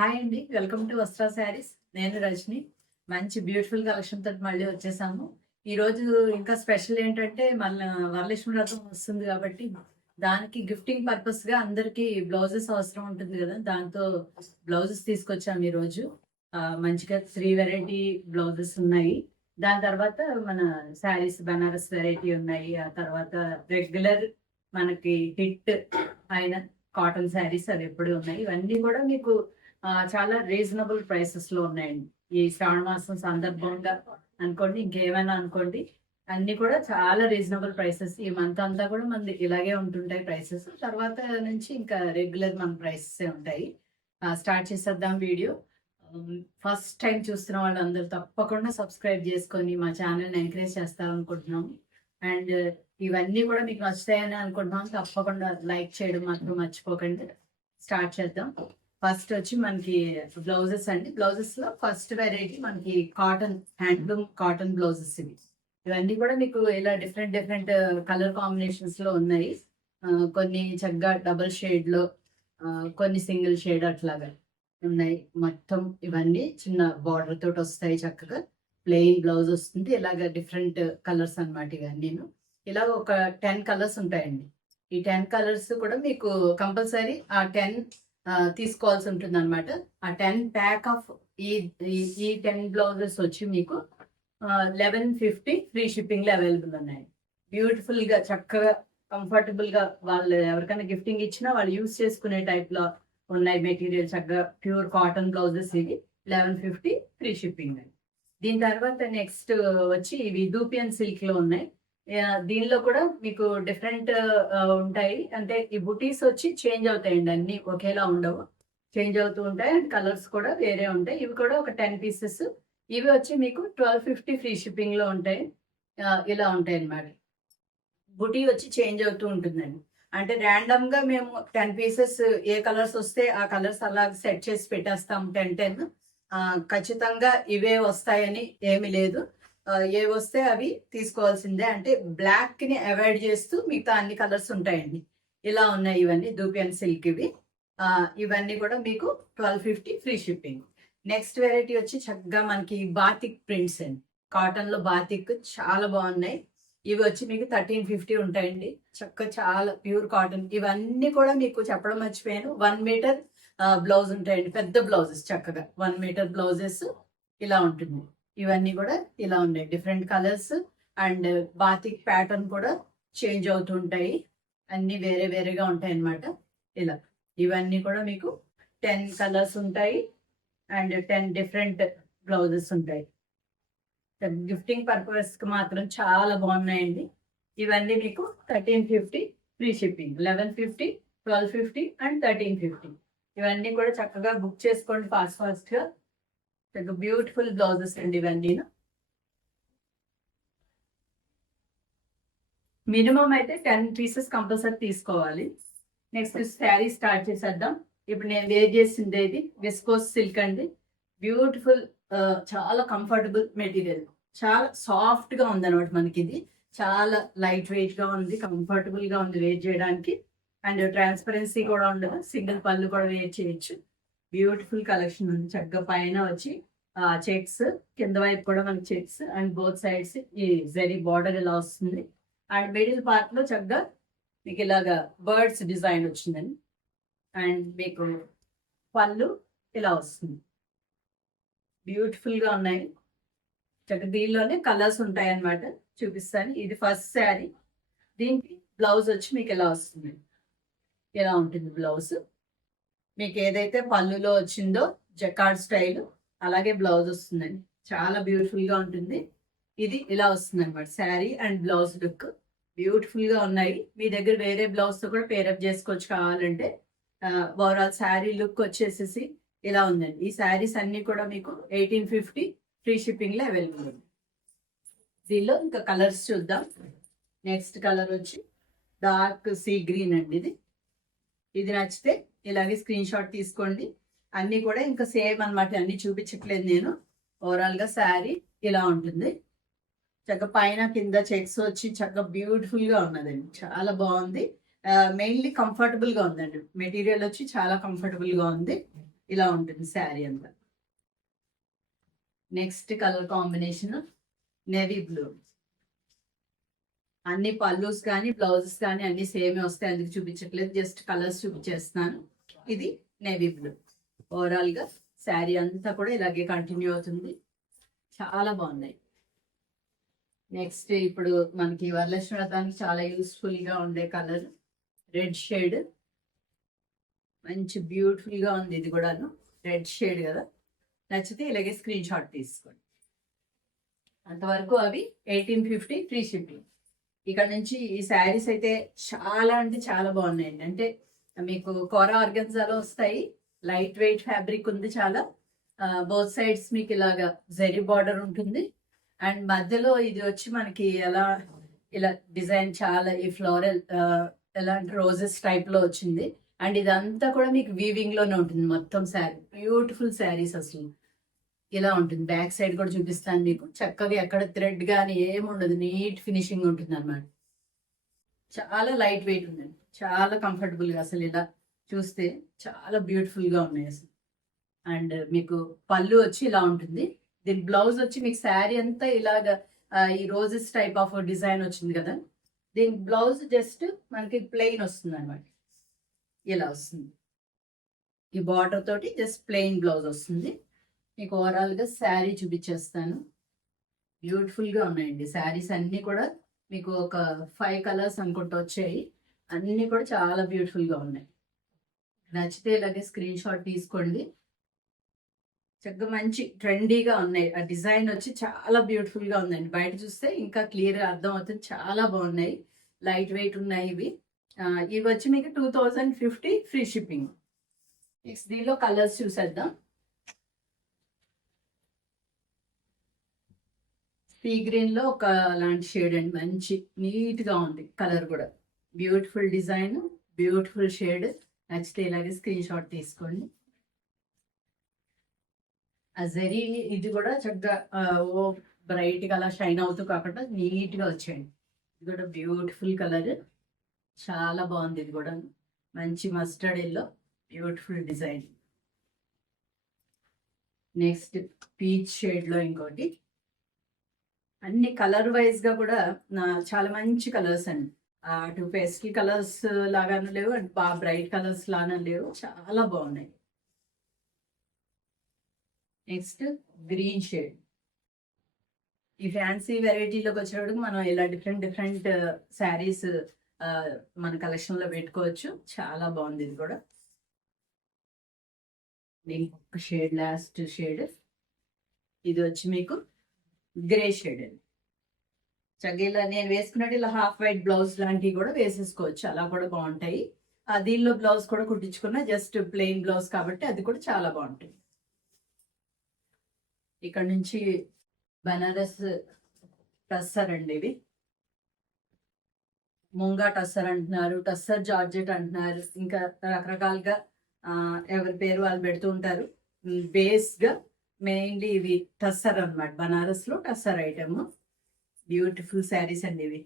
Hi అండి, welcome to వస్త్రా saris. నేను రజని. మంచి బ్యూటిఫుల్ కలెక్షన్ తోటి మళ్ళీ వచ్చేసాము. ఈ రోజు ఇంకా స్పెషల్ ఏంటంటే మళ్ళీ వరలక్ష్మి వ్రతం వస్తుంది కాబట్టి దానికి గిఫ్టింగ్ పర్పస్ గా అందరికి బ్లౌజెస్ అవసరం ఉంటుంది కదా, దాంతో బ్లౌజెస్ తీసుకొచ్చాము ఈ రోజు. మంచిగా 3 వెరైటీ బ్లౌజెస్ ఉన్నాయి. దాని తర్వాత మన శారీస్ బనారస్ వెరైటీ ఉన్నాయి. ఆ తర్వాత రెగ్యులర్ మనకి హిట్ అయిన కాటన్ శారీస్ అవి ఎప్పుడు ఉన్నాయి. ఇవన్నీ కూడా మీకు చాలా రీజనబుల్ ప్రైసెస్ లో ఉన్నాయండి. ఈ శ్రావణ మాసం సందర్భంగా అనుకోండి, ఇంకేమైనా అనుకోండి, అన్ని కూడా చాలా రీజనబుల్ ప్రైసెస్. ఈ మంత్ అంతా కూడా మనది ఇలాగే ఉంటుంటాయి ప్రైసెస్. తర్వాత నుంచి ఇంకా రెగ్యులర్ మన ప్రైసెస్ ఉంటాయి. స్టార్ట్ చేసేద్దాం వీడియో. ఫస్ట్ టైం చూస్తున్న వాళ్ళందరూ తప్పకుండా సబ్స్క్రైబ్ చేసుకొని మా ఛానల్ని ఎంకరేజ్ చేస్తారనుకుంటున్నాము. అండ్ ఇవన్నీ కూడా మీకు నచ్చుతాయని అనుకుంటున్నాం. తప్పకుండా లైక్ చేయడం మాత్రం మర్చిపోకండి. స్టార్ట్ చేద్దాం. ఫస్ట్ వచ్చి మనకి బ్లౌజెస్ అండి. బ్లౌజెస్ లో ఫస్ట్ వెరైటీ మనకి కాటన్, హ్యాండ్లూమ్ కాటన్ బ్లౌజెస్. ఇవన్నీ కూడా మీకు ఇలా డిఫరెంట్ డిఫరెంట్ కలర్ కాంబినేషన్స్ లో ఉన్నాయి. కొన్ని చక్కగా డబుల్ షేడ్ లో, కొన్ని సింగిల్ షేడ్ అట్లాగా ఉన్నాయి. మొత్తం ఇవన్నీ చిన్న బార్డర్ తోటి వస్తాయి. చక్కగా ప్లెయిన్ బ్లౌజ్ వస్తుంది. ఇలాగ డిఫరెంట్ కలర్స్ అనమాట. ఇవన్నీ ఇలా ఒక 10 కలర్స్ ఉంటాయండి. ఈ 10 కలర్స్ కూడా మీకు కంపల్సరీ ఆ 10 తీసుకోవాల్సి ఉంటుంది అనమాట. ఆ 10 ప్యాక్ ఆఫ్ ఈ 10 బ్లౌజెస్ వచ్చి మీకు 1150 ఫ్రీ షిప్పింగ్ లో అవైలబుల్ ఉన్నాయి. బ్యూటిఫుల్ గా చక్కగా కంఫర్టబుల్ గా వాళ్ళు ఎవరికైనా గిఫ్టింగ్ ఇచ్చినా వాళ్ళు యూజ్ చేసుకునే టైప్ లో ఉన్నాయి మెటీరియల్. చక్కగా ప్యూర్ కాటన్ బ్లౌజెస్. ఇవి 1150 ఫ్రీ షిప్పింగ్. దీని తర్వాత నెక్స్ట్ వచ్చి ఇవి దూపియన్ సిల్క్ లో ఉన్నాయి. దీనిలో కూడా మీకు డిఫరెంట్ ఉంటాయి. అంటే ఈ బుటీస్ వచ్చి చేంజ్ అవుతాయండి, అన్ని ఒకేలా ఉండవు, చేంజ్ అవుతూ ఉంటాయి. అండ్ కలర్స్ కూడా వేరే ఉంటాయి. ఇవి కూడా ఒక 10 పీసెస్. ఇవి వచ్చి మీకు 1250 ఫ్రీ షిప్పింగ్ లో ఉంటాయి. ఇలా ఉంటాయి అన్నమాట. బుటీ వచ్చి చేంజ్ అవుతూ ఉంటుందండి. అంటే ర్యాండమ్ గా మేము 10 పీసెస్ ఏ కలర్స్ వస్తే ఆ కలర్స్ అలా సెట్ చేసి పెట్టేస్తాం. 10 ఖచ్చితంగా ఇవే వస్తాయని ఏమి లేదు. ఏ వస్తే అవి తీసుకోవాల్సిందే. అంటే బ్లాక్ ని అవాయిడ్ చేస్తూ మిగతా అన్ని కలర్స్ ఉంటాయండి. ఇలా ఉన్నాయి ఇవన్నీ దూపియన్ సిల్క్. ఇవన్నీ కూడా మీకు 1250 ఫ్రీ షిప్పింగ్. నెక్స్ట్ వెరైటీ వచ్చి చక్కగా మనకి బాతిక్ ప్రింట్స్ అండి. కాటన్ లో బాతిక్ చాలా బాగున్నాయి. ఇవి వచ్చి మీకు 1350 ఉంటాయండి. చక్కగా చాలా ప్యూర్ కాటన్. ఇవన్నీ కూడా మీకు చెప్పడం మర్చిపోయాను, 1 మీటర్ బ్లౌజ్ ఉంటాయండి. పెద్ద బ్లౌజెస్, చక్కగా 1 మీటర్ బ్లౌజెస్ ఇలా ఉంటుంది. ఇవన్నీ కూడా ఇలా ఉన్నాయి. Different colours and batik pattern కూడా చేంజ్ అవుతూ ఉంటాయి. అన్ని వేరే వేరేగా ఉంటాయి అన్నమాట. ఇలా ఇవన్నీ కూడా మీకు 10 కలర్స్ ఉంటాయి అండ్ 10 డిఫరెంట్ బ్లౌజెస్ ఉంటాయి. గిఫ్టింగ్ పర్పస్ కి మాత్రం చాలా బాగున్నాయండి. ఇవన్నీ మీకు 1350 ఫ్రీ షిప్పింగ్. 1150, 1250 అండ్ 1350. ఇవన్నీ కూడా చక్కగా బుక్ చేసుకోండి ఫాస్ట్ గా. బ్యూటిఫుల్ బ్లౌజెస్ అండి ఇవన్నీ. మినిమం అయితే 10 పీసెస్ కంపల్సరీ తీసుకోవాలి. నెక్స్ట్ శారీ స్టార్ట్ చేసేద్దాం. ఇప్పుడు నేను వేర్ చేసింది ఇది విస్కోస్ సిల్క్ అండి. బ్యూటిఫుల్, చాలా కంఫర్టబుల్ మెటీరియల్. చాలా సాఫ్ట్ గా ఉంది అనమాట. మనకి ఇది చాలా లైట్ వెయిట్ గా ఉంది, కంఫర్టబుల్ గా ఉంది వేర్ చేయడానికి. అండ్ ట్రాన్స్పరెన్సీ కూడా ఉండదు. సింగిల్ పళ్ళు కూడా వేర్ చేయొచ్చు. బ్యూటిఫుల్ కలెక్షన్ ఉంది. చక్కగా పైన వచ్చి చెక్స్, కింద వైపు కూడా మనకి చెక్స్ అండ్ బోత్ సైడ్స్ ఈ జరీ బార్డర్ ఇలా వస్తుంది. అండ్ మిడిల్ పార్ట్ లో చక్కగా మీకు ఇలాగా బర్డ్స్ డిజైన్ వచ్చిందండి. అండ్ మీకు పళ్ళు ఇలా వస్తుంది. బ్యూటిఫుల్ గా ఉన్నాయి. చక్కగా దీనిలోనే కలర్స్ ఉంటాయి అన్నమాట. చూపిస్తాను. ఇది ఫస్ట్ శారీ. దీనికి బ్లౌజ్ వచ్చి మీకు ఇలా వస్తుంది. ఇలా ఉంటుంది బ్లౌజ్. మీకు ఏదైతే పళ్ళులో వచ్చిందో జకార్డ్ స్టైల్ అలాగే బ్లౌజ్ వస్తుందండి. చాలా బ్యూటిఫుల్ గా ఉంటుంది. ఇది ఇలా వస్తుంది అనమాట sari and blouse look. Beautiful గా ఉన్నాయి. మీ దగ్గర వేరే బ్లౌజ్ తో కూడా పేరప్ చేసుకోవచ్చు కావాలంటే. ఓవరాల్ శారీ లుక్ వచ్చేసేసి ఇలా ఉందండి. ఈ శారీస్ అన్ని కూడా మీకు 1850 ఫ్రీ షిప్పింగ్ లో అవైలబుల్ ఉంది. దీనిలో ఇంకా కలర్స్ చూద్దాం. నెక్స్ట్ కలర్ వచ్చి డార్క్ సీ గ్రీన్ అండి. ఇది నచ్చితే ఇలాగే స్క్రీన్ షాట్ తీసుకోండి. అన్ని కూడా ఇంకా సేమ్ అనమాట. అన్ని చూపించట్లేదు నేను. ఓవరాల్ గా శారీ ఇలా ఉంటుంది. చక్కగా పైన కింద చెక్స్ వచ్చి చక్కగా బ్యూటిఫుల్ గా ఉన్నదండి. చాలా బాగుంది. మెయిన్లీ కంఫర్టబుల్ గా ఉందండి. మెటీరియల్ వచ్చి చాలా కంఫర్టబుల్ గా ఉంది. ఇలా ఉంటుంది శారీ అంతా. Next colour combination navy blue. అన్ని పల్లూస్ కానీ బ్లౌజెస్ కానీ అన్ని సేమే వస్తాయి, అందుకు చూపించట్లేదు, జస్ట్ కలర్స్ చూపించేస్తున్నాను. ఇది నేవీ బ్లూ. ఓవరాల్ గా శారీ అంతా కూడా ఇలాగే కంటిన్యూ అవుతుంది, చాలా బాగున్నాయి. నెక్స్ట్ ఇప్పుడు మనకి వరలక్ష్మి వ్రతానికి చాలా యూస్ఫుల్ గా ఉండే కలర్ రెడ్ షేడ్. మంచి బ్యూటిఫుల్ గా ఉంది, ఇది కూడాను రెడ్ షేడ్ కదా. నచ్చితే ఇలాగే స్క్రీన్ షాట్ తీసుకోండి. అంతవరకు అవి 1850 ఫ్రీ షిప్పింగ్. ఇక్కడ నుంచి ఈ శారీస్ అయితే చాలా అంటే చాలా బాగున్నాయండి. అంటే మీకు కోరా ఆర్గన్జాలో వస్తాయి, లైట్ వెయిట్ ఫ్యాబ్రిక్ ఉంది చాలా. బోత్ సైడ్స్ మీకు ఇలాగా జరీ బార్డర్ ఉంటుంది, అండ్ మధ్యలో ఇది వచ్చి మనకి ఇలా డిజైన్ చాలా ఈ ఫ్లోరల్ ఎలాంటి రోజెస్ టైప్ లో వచ్చింది. అండ్ ఇదంతా కూడా మీకు వీవింగ్ లోనే ఉంటుంది మొత్తం శారీ. బ్యూటిఫుల్ శారీస్ అసలు ఇలా ఉంటుంది. బ్యాక్ సైడ్ కూడా చూపిస్తాను మీకు. చక్కగా ఎక్కడ థ్రెడ్ కానీ ఏముండదు, నీట్ ఫినిషింగ్ ఉంటుంది అనమాట. చాలా లైట్ వెయిట్ ఉందండి, చాలా కంఫర్టబుల్ గా అసలు ఇలా చూస్తే చాలా బ్యూటిఫుల్ గా ఉన్నాయి అసలు. అండ్ మీకు పళ్ళు వచ్చి ఇలా ఉంటుంది. దీని బ్లౌజ్ వచ్చి మీకు శారీ అంతా ఇలాగా ఈ రోజెస్ టైప్ ఆఫ్ డిజైన్ వచ్చింది కదా. దీని బ్లౌజ్ జస్ట్ మనకి ప్లెయిన్ వస్తుంది అనమాట, ఇలా వస్తుంది. ఈ బార్డర్ తోటి జస్ట్ ప్లెయిన్ బ్లౌజ్ వస్తుంది. మీకు ఓవరాల్ గా శారీ చూపించేస్తాను. బ్యూటిఫుల్ గా ఉన్నాయండి శారీస్ అన్ని కూడా. మీకు ఒక 5 కలర్స్ అనుకుంటూ వచ్చాయి, అన్ని కూడా చాలా బ్యూటిఫుల్ గా ఉన్నాయి. నచ్చితే ఇలాగే స్క్రీన్ షాట్ తీసుకోండి. చక్కగా మంచి ట్రెండీగా ఉన్నాయి. ఆ డిజైన్ వచ్చి చాలా బ్యూటిఫుల్ గా ఉందండి. బయట చూస్తే ఇంకా క్లియర్ గా అర్థం అవుతుంది, చాలా బాగున్నాయి, లైట్ వెయిట్ ఉన్నాయి ఇవి. ఇవి వచ్చి మీకు 2050 ఫ్రీ షిప్పింగ్. నెక్స్ట్ దీనిలో కలర్స్ చూసేద్దాం. సీ గ్రీన్ లో ఒక లాంటి షేడ్ అండి, మంచి నీట్ గా ఉంది కలర్ కూడా. Beautiful design, beautiful shade. నచ్చితే ఇలాగే స్క్రీన్ షాట్ తీసుకోండి. ఆ జరీ ఇది కూడా చక్కగా ఓ బ్రైట్ గా అలా షైన్ అవుతూ కాకుండా నీట్ గా వచ్చేయండి. ఇది కూడా బ్యూటిఫుల్ కలర్, చాలా బాగుంది. ఇది కూడా మంచి mustard yellow, beautiful design. Next peach shade లో ఇంకోటి. అన్ని కలర్ వైజ్ గా కూడా చాలా మంచి కలర్స్ అండి. అటు పేస్టల్ కలర్స్ లాగానే లేవు, అటు బాగా బ్రైట్ కలర్స్ లాగానే లేవు, చాలా బాగున్నాయి. Next green shade. ఈ ఫ్యాన్సీ వెరైటీలోకి వచ్చేటప్పుడు మనం ఇలా డిఫరెంట్ డిఫరెంట్ శారీస్ మన కలెక్షన్ లో పెట్టుకోవచ్చు, చాలా బాగుంది. ఇది కూడా ఇంకొక షేడ్, లాస్ట్ షేడ్. ఇది వచ్చి మీకు గ్రే షేడ్ అండి. చక్కగా నేను వేసుకున్నట్టు ఇలా హాఫ్ వైట్ బ్లౌజ్ లాంటివి కూడా వేసేసుకోవచ్చు, అలా కూడా బాగుంటాయి. దీనిలో బ్లౌజ్ కూడా కుట్టించుకున్న జస్ట్ ప్లెయిన్ బ్లౌజ్ కాబట్టి అది కూడా చాలా బాగుంటుంది. ఇక్కడ నుంచి బనారస్ టస్సర్ అండి. ఇవి ముంగా టస్సర్ అంటున్నారు, టస్సర్ జార్జెట్ అంటున్నారు, ఇంకా రకరకాలుగా ఎవరి పేరు వాళ్ళు పెడుతూ ఉంటారు. బేస్ గా మెయిన్లీ ఇవి టస్సర్ అనమాట, బనారస్ లో టస్సర్ ఐటమ్. బ్యూటిఫుల్ శారీస్ అండి ఇవి,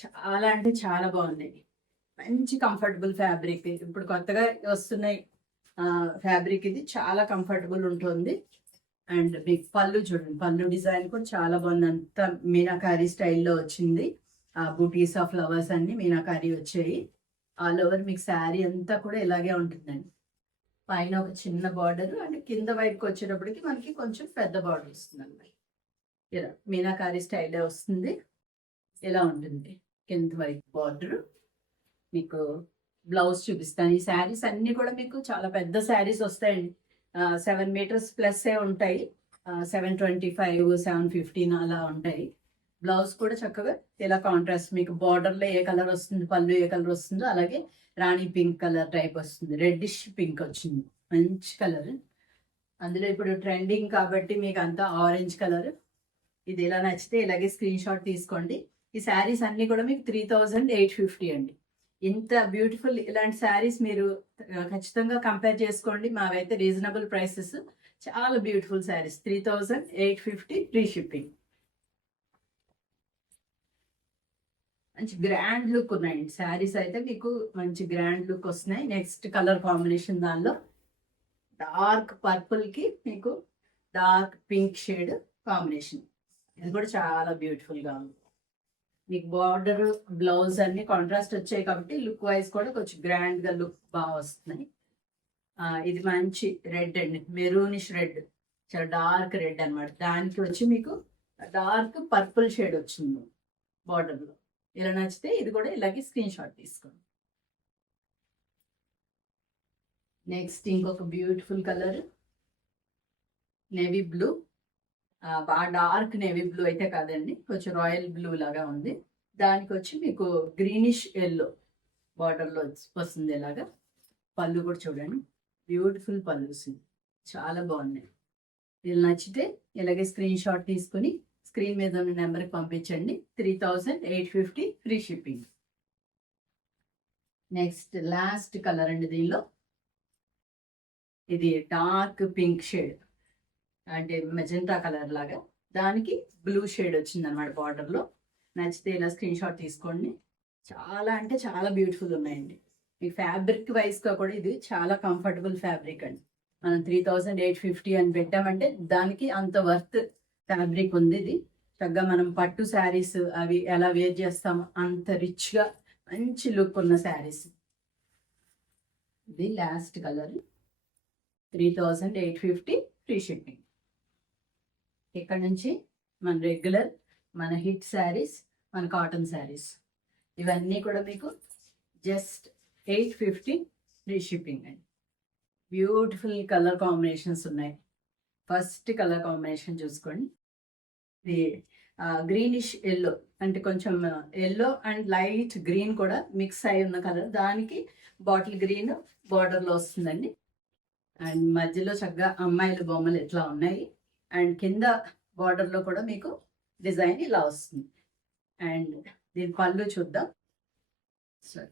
చాలా అంటే చాలా బాగున్నాయి. మంచి కంఫర్టబుల్ ఫ్యాబ్రిక్, ఇప్పుడు కొత్తగా వస్తున్నాయి ఫ్యాబ్రిక్. ఇది చాలా కంఫర్టబుల్ ఉంటుంది. అండ్ మీకు పళ్ళు చూడండి, పళ్ళు డిజైన్ కూడా చాలా బాగుంది. అంతా మీనాకారీ స్టైల్లో వచ్చింది. బూటీస్ ఆఫ్ ఫ్లవర్స్ అన్ని మీనాకారీ వచ్చాయి. ఆల్ ఓవర్ మీకు శారీ అంతా కూడా ఇలాగే ఉంటుందండి. పైన ఒక చిన్న బార్డర్, అంటే కింద వైపుకి వచ్చేటప్పటికి మనకి కొంచెం పెద్ద బార్డర్ వస్తుంది అన్నమాట. ఇలా మీనాకారీ స్టైలే వస్తుంది, ఇలా ఉంటుంది కింద వైపు బార్డర్. మీకు బ్లౌజ్ చూపిస్తాను. ఈ శారీస్ అన్ని కూడా మీకు చాలా పెద్ద శారీస్ వస్తాయండి, 7 మీటర్స్ ప్లస్ ఉంటాయి. 725, 715 అలా ఉంటాయి. బ్లౌజ్ కూడా చక్కగా ఇలా కాంట్రాస్ట్, మీకు బార్డర్ లో ఏ కలర్ వస్తుంది, పళ్ళు ఏ కలర్ వస్తుందో అలాగే రాణి పింక్ కలర్ టైప్ వస్తుంది. రెడ్డిష్ పింక్ వచ్చింది, మంచి కలర్. అందులో ఇప్పుడు ట్రెండింగ్ కాబట్టి మీకు అంతా ఆరెంజ్ కలర్. ఇది ఇలా నచ్చితే ఇలాగే స్క్రీన్ షాట్ తీసుకోండి. ఈ శారీస్ అన్ని కూడా మీకు 3850 అండి. ఇంత బ్యూటిఫుల్ ఇలాంటి శారీస్ మీరు ఖచ్చితంగా కంపేర్ చేసుకోండి. మావైతే రీజనబుల్ ప్రైసెస్, చాలా బ్యూటిఫుల్ శారీస్. 3850 free shipping. మంచి గ్రాండ్ లుక్ ఉన్నాయండి శారీస్ అయితే, మీకు మంచి గ్రాండ్ లుక్ వస్తున్నాయి. నెక్స్ట్ కలర్ కాంబినేషన్ దానిలో డార్క్ పర్పుల్కి మీకు డార్క్ పింక్ షేడ్ కాంబినేషన్. ఇది కూడా చాలా బ్యూటిఫుల్గా ఉంది. మీకు బార్డర్ బ్లౌజ్ అన్ని కాంట్రాస్ట్ వచ్చాయి కాబట్టి లుక్ వైజ్ కూడా కొంచెం గ్రాండ్గా లుక్ బాగా వస్తున్నాయి. ఇది మంచి రెడ్ అండి, మెరూనిష్ రెడ్, చాలా డార్క్ రెడ్ అనమాట. దానికి వచ్చి మీకు డార్క్ పర్పుల్ షేడ్ వచ్చింది బార్డర్లో. ఇలా నచ్చితే ఇది కూడా ఇలాగే స్క్రీన్ షాట్ తీసుకోండి. నెక్స్ట్ ఇంకొక బ్యూటిఫుల్ కలర్ నేవీ బ్లూ. బాగా డార్క్ నేవీ బ్లూ అయితే కాదండి, కొంచెం రాయల్ బ్లూ లాగా ఉంది. దానికి వచ్చి మీకు గ్రీనిష్ ఎల్లో బార్డర్లో వస్తుంది. ఇలాగా పళ్ళు కూడా చూడండి, బ్యూటిఫుల్ పళ్ళు వస్తుంది, చాలా బాగున్నాయి. ఇది నచ్చితే ఇలాగే స్క్రీన్ షాట్ తీసుకుని స్క్రీన్ మీద ఉన్న నెంబర్కి పంపించండి. 3850 free shipping. Next last colour అండి దీనిలో. ఇది డార్క్ పింక్ షేడ్, అంటే మెజెంటా కలర్ లాగా, దానికి బ్లూ షేడ్ వచ్చింది అనమాట బార్డర్లో. నచ్చితే ఇలా స్క్రీన్ షాట్ తీసుకోండి. చాలా అంటే చాలా బ్యూటిఫుల్ ఉన్నాయండి. ఈ ఫ్యాబ్రిక్ వైజ్గా కూడా ఇది చాలా కంఫర్టబుల్ ఫ్యాబ్రిక్ అండి. మనం 3850 అని పెట్టామంటే దానికి అంత వర్త్ ఫ్యాబ్రిక్ ఉంది. ఇది చక్కగా మనం పట్టు శారీస్ అవి ఎలా వేర్ చేస్తామో అంత రిచ్గా మంచి లుక్ ఉన్న శారీస్. ఇది లాస్ట్ కలర్, 3850 ఫ్రీ షిప్పింగ్. ఇక్కడ నుంచి మన రెగ్యులర్, మన హిట్ శారీస్, మన కాటన్ శారీస్ ఇవన్నీ కూడా మీకు జస్ట్ 850 ఫ్రీ షిప్పింగ్ అండి. బ్యూటిఫుల్ కలర్ కాంబినేషన్స్ ఉన్నాయి. ఫస్ట్ కలర్ కాంబినేషన్ చూసుకోండి, ఇది గ్రీనిష్ ఎల్లో, అంటే కొంచెం ఎల్లో అండ్ లైట్ గ్రీన్ కూడా మిక్స్ అయి ఉన్న కలర్. దానికి బాటిల్ గ్రీన్ బార్డర్లో వస్తుందండి. అండ్ మధ్యలో చక్కగా అమ్మాయిల బొమ్మలు ఎట్లా ఉన్నాయి. అండ్ కింద బార్డర్లో కూడా మీకు డిజైన్ ఇలా వస్తుంది. అండ్ దీని పళ్ళు చూద్దాం. సరే,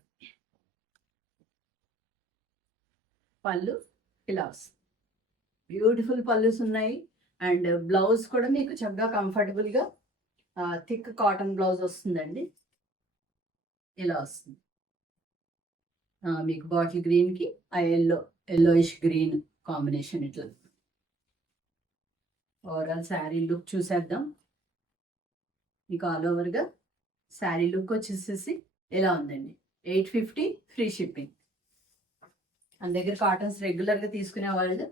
పళ్ళు ఇలా వస్తుంది, బ్యూటిఫుల్ పళ్ళుస్ ఉన్నాయి. అండ్ బ్లౌజ్ కూడా మీకు చక్కగా కంఫర్టబుల్గా థిక్ కాటన్ బ్లౌజ్ వస్తుందండి. ఇలా వస్తుంది. మీకు బాటిల్ గ్రీన్కి ఆ ఎల్లోయిష్ గ్రీన్ కాంబినేషన్. ఇట్లా ఓవరాల్ శారీ లుక్ చూసేద్దాం. మీకు ఆల్ ఓవర్గా శారీ లుక్ వచ్చేసేసి ఇలా ఉందండి. 850 ఫ్రీ షిప్పింగ్. మన దగ్గర కాటన్స్ రెగ్యులర్గా తీసుకునే వాళ్ళు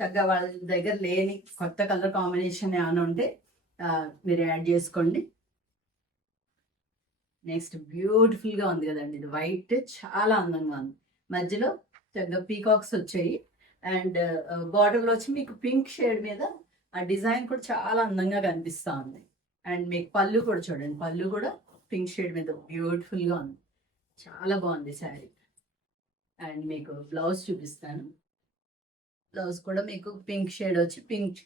చక్కగా వాళ్ళ దగ్గర లేని కొత్త కలర్ కాంబినేషన్ ఏమైనా ఉంటే మీరు యాడ్ చేసుకోండి. నెక్స్ట్ బ్యూటిఫుల్గా ఉంది కదండి, ఇది వైట్ చాలా అందంగా ఉంది. మధ్యలో చక్కగా పీకాక్స్ వచ్చాయి. అండ్ బార్డర్లో వచ్చి మీకు పింక్ షేడ్ మీద ఆ డిజైన్ కూడా చాలా అందంగా కనిపిస్తూ ఉంది. అండ్ మీకు పళ్ళు కూడా చూడండి, పళ్ళు కూడా పింక్ షేడ్ మీద బ్యూటిఫుల్గా ఉంది, చాలా బాగుంది శారీ. అండ్ మీకు బ్లౌజ్ చూపిస్తాను. బ్లౌజ్ కూడా మీకు పింక్ షేడ్ వచ్చి పింక్,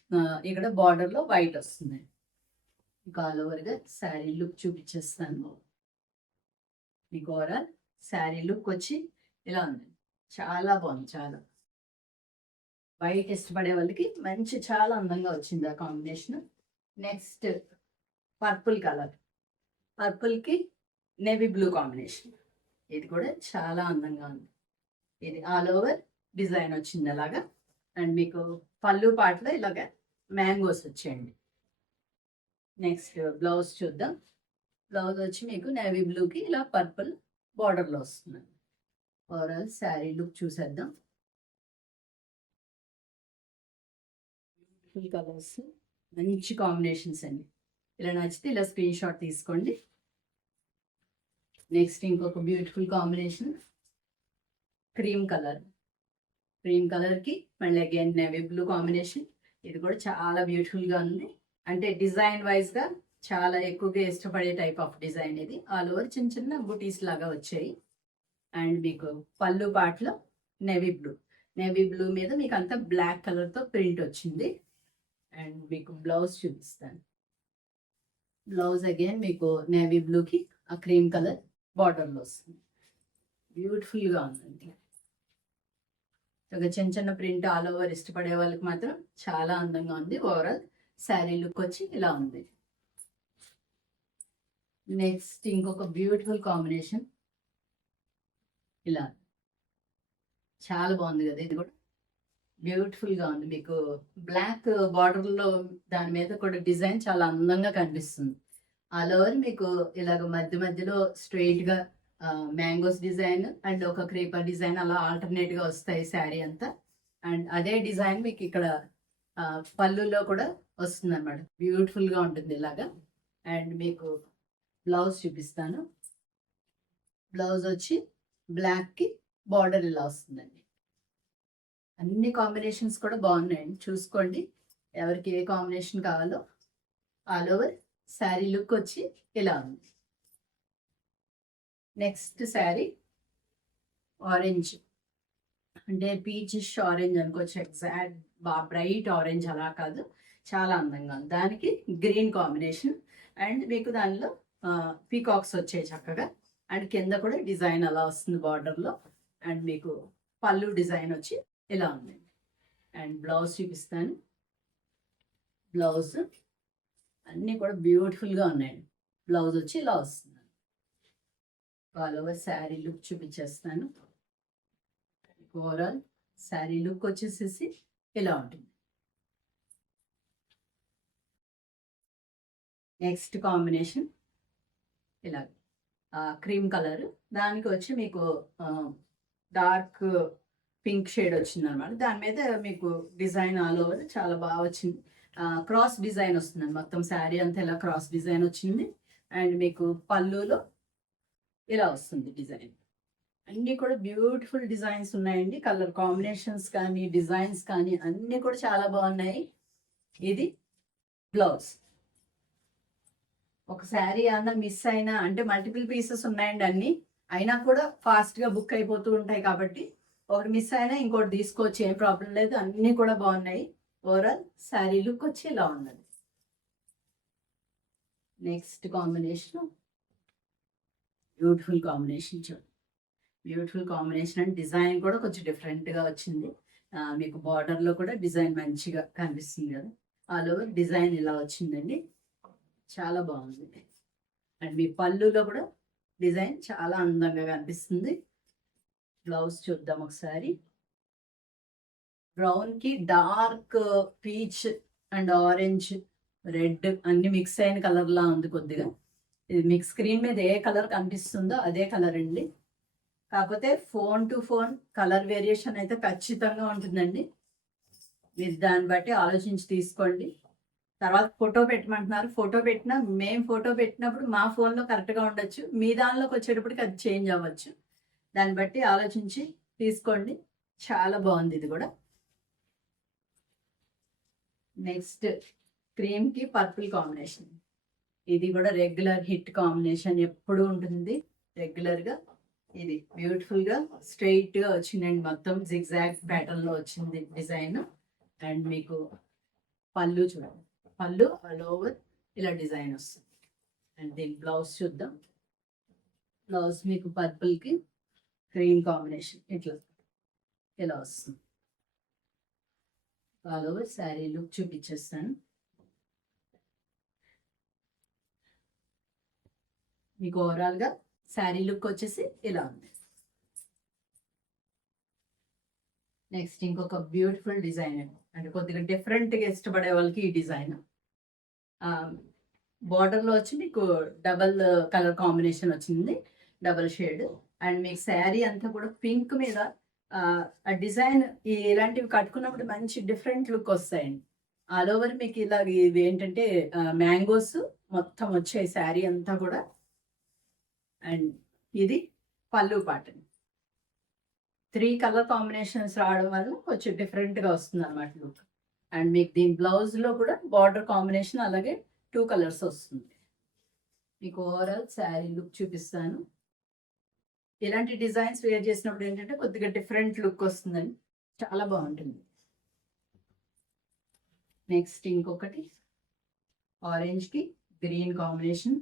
ఇక్కడ బార్డర్లో వైట్ వస్తుంది. మీకు ఆల్ ఓవర్గా శారీ లుక్ చూపించేస్తాను. మీకు ఓవరాల్ శారీ లుక్ వచ్చి ఇలా ఉంది, చాలా బాగుంది. చాలా వైట్ ఇష్టపడే వాళ్ళకి మంచి, చాలా అందంగా వచ్చింది ఆ కాంబినేషన్. నెక్స్ట్ పర్పుల్ కలర్, పర్పుల్కి నేవీ బ్లూ కాంబినేషన్. ఇది కూడా చాలా అందంగా ఉంది. ఇది ఆల్ ఓవర్ డిజైన్ వచ్చింది అలాగా. అండ్ మీకు పళ్ళు పాటలో ఇలాగ మ్యాంగోస్ వచ్చేయండి. నెక్స్ట్ బ్లౌజ్ చూద్దాం. బ్లౌజ్ వచ్చి మీకు నేవీ బ్లూకి ఇలా పర్పుల్ బార్డర్లో వస్తుంది. ఓవరాల్ శారీ లుక్ చూసేద్దాం. బ్యూటిఫుల్ కలర్స్, మంచి కాంబినేషన్స్ అండి. ఇలా నచ్చితే ఇలా స్క్రీన్ షాట్ తీసుకోండి. నెక్స్ట్ ఇంకొక beautiful combination cream colour. Cream కలర్కి మళ్ళీ అగైన్ నేవీ బ్లూ కాంబినేషన్. ఇది కూడా చాలా బ్యూటిఫుల్గా ఉంది. అంటే డిజైన్ వైజ్గా చాలా ఎక్కువగా ఇష్టపడే టైప్ ఆఫ్ డిజైన్ ఇది. ఆల్ ఓవర్ చిన్న చిన్న బుటీస్ లాగా వచ్చాయి. అండ్ మీకు పళ్ళు పాటలో నేవీ బ్లూ మీద మీకు అంతా బ్లాక్ కలర్తో ప్రింట్ వచ్చింది. అండ్ మీకు బ్లౌజ్ చూపిస్తాను. బ్లౌజ్ అగైన్ మీకు నేవీ బ్లూకి ఆ క్రీమ్ కలర్ బార్డర్లో వస్తుంది. బ్యూటిఫుల్గా ఉందండి. ఒక చిన్న చిన్న ప్రింట్ ఆల్ ఓవర్ ఇష్టపడే వాళ్ళకి మాత్రం చాలా అందంగా ఉంది. ఓవరాల్ శారీ లుక్ వచ్చి ఇలా ఉంది. నెక్స్ట్ ఇంకొక బ్యూటిఫుల్ కాంబినేషన్, ఇలా చాలా బాగుంది కదా. ఇది కూడా బ్యూటిఫుల్ గా ఉంది. మీకు బ్లాక్ బార్డర్ లో దాని మీద కూడా డిజైన్ చాలా అందంగా కనిపిస్తుంది. ఆల్ ఓవర్ మీకు ఇలాగ మధ్య మధ్యలో స్ట్రైట్ గా మ్యాంగోస్ డిజైన్ అండ్ ఒక క్రీపర్ డిజైన్ అలా ఆల్టర్నేట్ గా వస్తాయి శారీ అంతా. అండ్ అదే డిజైన్ మీకు ఇక్కడ పళ్ళులో కూడా వస్తుంది అనమాట. బ్యూటిఫుల్ గా ఉంటుంది ఇలాగా. అండ్ మీకు బ్లౌజ్ చూపిస్తాను. బ్లౌజ్ వచ్చి బ్లాక్ కి బార్డర్ ఇలా వస్తుందండి. అన్ని కాంబినేషన్స్ కూడా బాగున్నాయండి, చూసుకోండి ఎవరికి ఏ కాంబినేషన్ కావాలో. ఆల్ ఓవర్ శారీ లుక్ వచ్చి ఇలా ఉంది. నెక్స్ట్ శారీ ఆరెంజ్, అంటే పీచిష్ ఆరెంజ్ అనుకోవచ్చు. ఎగ్జాక్ట్ బ్రైట్ ఆరెంజ్ అలా కాదు, చాలా అందంగా ఉంది. దానికి గ్రీన్ కాంబినేషన్ అండ్ మీకు దానిలో పీకాక్స్ వచ్చాయి చక్కగా. అండ్ కింద కూడా డిజైన్ అలా వస్తుంది బార్డర్లో. అండ్ మీకు పళ్ళు డిజైన్ వచ్చి ఇలా ఉంది. అండ్ బ్లౌజ్ చూపిస్తాను. బ్లౌజ్ అన్నీ కూడా బ్యూటిఫుల్గా ఉన్నాయండి. బ్లౌజ్ వచ్చి ఇలా వస్తుంది. ఆల్ ఓవర్ శారీ లుక్ చూపించేస్తాను. ఓవరాల్ శారీ లుక్ వచ్చేసేసి ఇలా ఉంటుంది. నెక్స్ట్ కాంబినేషన్ ఇలా క్రీమ్ కలర్, దానికి వచ్చి మీకు డార్క్ పింక్ షేడ్ వచ్చింది అనమాట. దాని మీద మీకు డిజైన్ ఆల్ ఓవర్ చాలా బాగా వచ్చింది. క్రాస్ డిజైన్ వస్తుందండి, మొత్తం శారీ అంతా ఇలా క్రాస్ డిజైన్ వచ్చింది. అండ్ మీకు పళ్ళులో ఇలా వస్తుంది డిజైన్. అన్నీ కూడా బ్యూటిఫుల్ డిజైన్స్ ఉన్నాయండి. కలర్ కాంబినేషన్స్ కానీ డిజైన్స్ కానీ అన్నీ కూడా చాలా బాగున్నాయి. ఇది బ్లౌజ్. ఒక శారీ అన్న మిస్ అయినా, అంటే మల్టిపుల్ పీసెస్ ఉన్నాయండి అన్ని, అయినా కూడా ఫాస్ట్గా బుక్ అయిపోతూ ఉంటాయి కాబట్టి ఒకటి మిస్ అయినా ఇంకోటి తీసుకోవచ్చు, ఏం ప్రాబ్లం లేదు. అన్నీ కూడా బాగున్నాయి. ఓవరాల్ శారీ లుక్ వచ్చి ఇలా ఉన్నది. నెక్స్ట్ కాంబినేషన్ బ్యూటిఫుల్ కాంబినేషన్, చూడండి బ్యూటిఫుల్ కాంబినేషన్. అండ్ డిజైన్ కూడా కొంచెం డిఫరెంట్గా వచ్చింది. మీకు బార్డర్లో కూడా డిజైన్ మంచిగా కనిపిస్తుంది కదా. ఆల్ ఓవర్ డిజైన్ ఇలా వచ్చిందండి, చాలా బాగుంది. అండ్ మీ పళ్ళులో కూడా డిజైన్ చాలా అందంగా కనిపిస్తుంది. బ్లౌజ్ చూద్దాం ఒకసారి. బ్రౌన్కి dark peach and orange red అన్ని మిక్స్ అయిన కలర్లా ఉంది కొద్దిగా. ఇది మీకు స్క్రీన్ మీద ఏ కలర్ కనిపిస్తుందో అదే కలర్ అండి. కాకపోతే phone to phone colour variation అయితే ఖచ్చితంగా ఉంటుందండి. మీరు దాన్ని బట్టి ఆలోచించి తీసుకోండి. తర్వాత ఫోటో పెట్టమంటున్నారు, ఫోటో పెట్టినా మేము ఫోటో పెట్టినప్పుడు మా ఫోన్లో కరెక్ట్గా ఉండొచ్చు, మీ దానిలోకి వచ్చేటప్పటికి అది చేంజ్ అవ్వచ్చు. దాన్ని బట్టి ఆలోచించి తీసుకోండి. చాలా బాగుంది ఇది కూడా. నెక్స్ట్ క్రీమ్కి పర్పుల్ కాంబినేషన్. ఇది కూడా రెగ్యులర్ హిట్ కాంబినేషన్, ఎప్పుడు ఉంటుంది రెగ్యులర్గా. ఇది బ్యూటిఫుల్గా స్ట్రైట్గా వచ్చిందండి, మొత్తం జిగ్జాగ్ ప్యాటర్న్లో వచ్చింది డిజైన్. అండ్ మీకు పళ్ళు చూడండి, పళ్ళు ఆల్ ఓవర్ ఇలా డిజైన్ వస్తుంది. అండ్ దీని బ్లౌజ్ చూద్దాం. బ్లౌజ్ మీకు పర్పుల్కి క్రీమ్ కాంబినేషన్ ఇట్లా ఇలా వస్తుంది. ఆల్ ఓవర్ శారీ లుక్ చూపించేస్తాను. మీకు ఓవరాల్గా శారీ లుక్ వచ్చేసి ఇలా ఉంది. నెక్స్ట్ ఇంకొక బ్యూటిఫుల్ డిజైన్, అంటే కొద్దిగా డిఫరెంట్గా ఇష్టపడే వాళ్ళకి ఈ డిజైన్. బార్డర్లో వచ్చి మీకు డబల్ కలర్ కాంబినేషన్ వచ్చింది, డబల్ షేడ్. అండ్ మీకు శారీ అంతా కూడా పింక్ మీద ఆ డిజైన్ ఇలాంటివి కట్టుకున్నప్పుడు మంచి డిఫరెంట్ లుక్ వస్తాయండి. ఆల్ ఓవర్ మీకు ఇలా ఇవి ఏంటంటే మ్యాంగోస్ మొత్తం వచ్చాయి శారీ అంతా కూడా. అండ్ ఇది పళ్ళు పాటన్. 3 కలర్ కాంబినేషన్స్ రావడం వల్ల కొంచెం డిఫరెంట్గా వస్తుంది అనమాట లుక్. అండ్ మీకు దీని బ్లౌజ్లో కూడా బార్డర్ కాంబినేషన్ అలాగే 2 కలర్స్ వస్తుంది. మీకు ఓవరాల్ శారీ లుక్ చూపిస్తాను. ఇలాంటి డిజైన్స్ వేర్ చేసినప్పుడు ఏంటంటే కొద్దిగా డిఫరెంట్ లుక్ వస్తుందని చాలా బాగుంటుంది. నెక్స్ట్ ఇంకొకటి ఆరెంజ్కి గ్రీన్ కాంబినేషన్.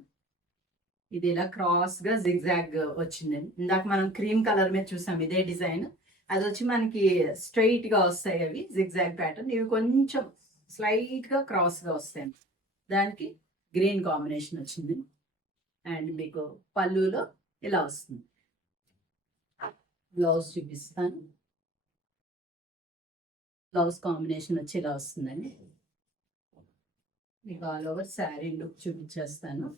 ఇది ఇలా క్రాస్గా జిగ్జాగ్ వచ్చిందండి. ఇందాక మనం క్రీమ్ కలర్ మీద చూసాం ఇదే డిజైన్, అది వచ్చి మనకి స్ట్రైట్గా వస్తాయి అవి జిగ్జాగ్ ప్యాటర్న్. ఇవి కొంచెం స్లైట్గా క్రాస్గా వస్తాయి. దానికి గ్రీన్ కాంబినేషన్ వచ్చింది. అండ్ మీకు పళ్ళులో ఇలా వస్తుంది. బ్లౌజ్ చూపిస్తాను. బ్లౌజ్ కాంబినేషన్ వచ్చి ఇలా వస్తుందండి. మీకు ఆల్ ఓవర్ శారీ లుక్ చూపించేస్తాను.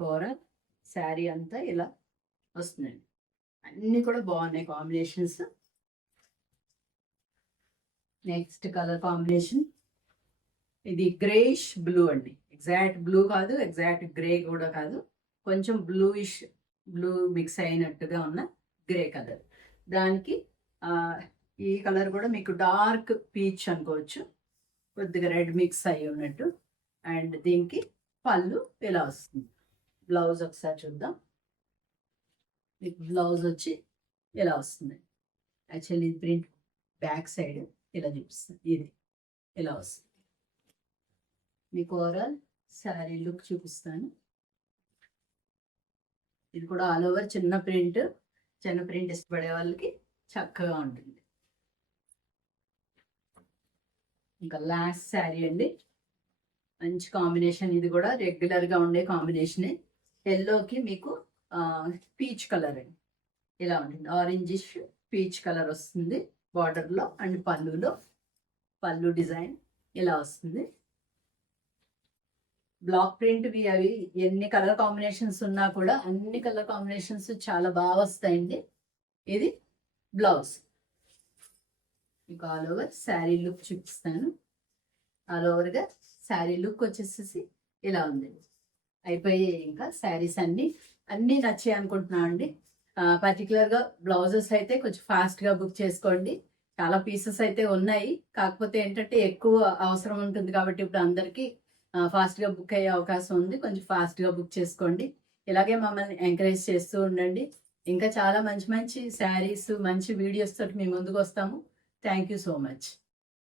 కూర శారీ అంతా ఇలా వస్తుందండి. అన్నీ కూడా బాగున్నాయి కాంబినేషన్స్. నెక్స్ట్ కలర్ కాంబినేషన్ ఇది గ్రేష్ బ్లూ అండి. ఎగ్జాక్ట్ బ్లూ కాదు, ఎగ్జాక్ట్ గ్రే కూడా కాదు, కొంచెం బ్లూయిష్ బ్లూ మిక్స్ అయినట్టుగా ఉన్న గ్రే కలర్. దానికి ఈ కలర్ కూడా మీకు డార్క్ పీచ్ అనుకోవచ్చు, కొద్దిగా రెడ్ మిక్స్ అయి ఉన్నట్టు. అండ్ దీనికి పళ్ళు ఇలా వస్తుంది. బ్లౌజ్ ఒకసారి చూద్దాం. మీకు బ్లౌజ్ వచ్చి ఇలా వస్తుంది. యాక్చువల్లీ ప్రింట్ బ్యాక్ సైడ్ ఇలా చూపిస్తుంది. ఇది ఇలా వస్తుంది. మీకు ఓవరాల్ శారీ లుక్ చూపిస్తాను. ఇది కూడా ఆల్ ఓవర్ చిన్న ప్రింట్ ఇష్టపడే వాళ్ళకి చక్కగా ఉంటుంది. ఇంకా లాస్ట్ శారీ అండి. మంచి కాంబినేషన్. ఇది కూడా రెగ్యులర్గా ఉండే కాంబినేషనే. ఎల్లోకి మీకు పీచ్ కలర్ అండి. ఇలా ఉంటుంది. ఆరెంజిష్ పీచ్ కలర్ వస్తుంది బార్డర్లో. అండ్ పళ్ళు డిజైన్ ఇలా వస్తుంది. బ్లాక్ ప్రింట్వి అవి ఎన్ని కలర్ కాంబినేషన్స్ ఉన్నా కూడా అన్ని కలర్ కాంబినేషన్స్ చాలా బాగా వస్తాయండి. ఇది బ్లౌజ్. మీకు ఆల్ ఓవర్ శారీ లుక్ చూపిస్తాను. ఆల్ ఓవర్గా శారీ లుక్ వచ్చేసేసి ఇలా ఉంది. అయిపోయాయి ఇంకా శారీస్ అన్నీ నచ్చాయి అనుకుంటున్నాను అండి. పర్టికులర్గా బ్లౌజెస్ అయితే కొంచెం ఫాస్ట్గా బుక్ చేసుకోండి. చాలా పీసెస్ అయితే ఉన్నాయి, కాకపోతే ఏంటంటే ఎక్కువ అవసరం ఉంటుంది కాబట్టి ఇప్పుడు అందరికీ ఫాస్ట్గా బుక్ అయ్యే అవకాశం ఉంది. కొంచెం ఫాస్ట్గా బుక్ చేసుకోండి. ఇలాగే మమ్మల్ని ఎంకరేజ్ చేస్తూ ఉండండి. ఇంకా చాలా మంచి మంచి శారీస్, మంచి వీడియోస్ తోటి మీ ముందుకు వస్తాము. Thank you so much.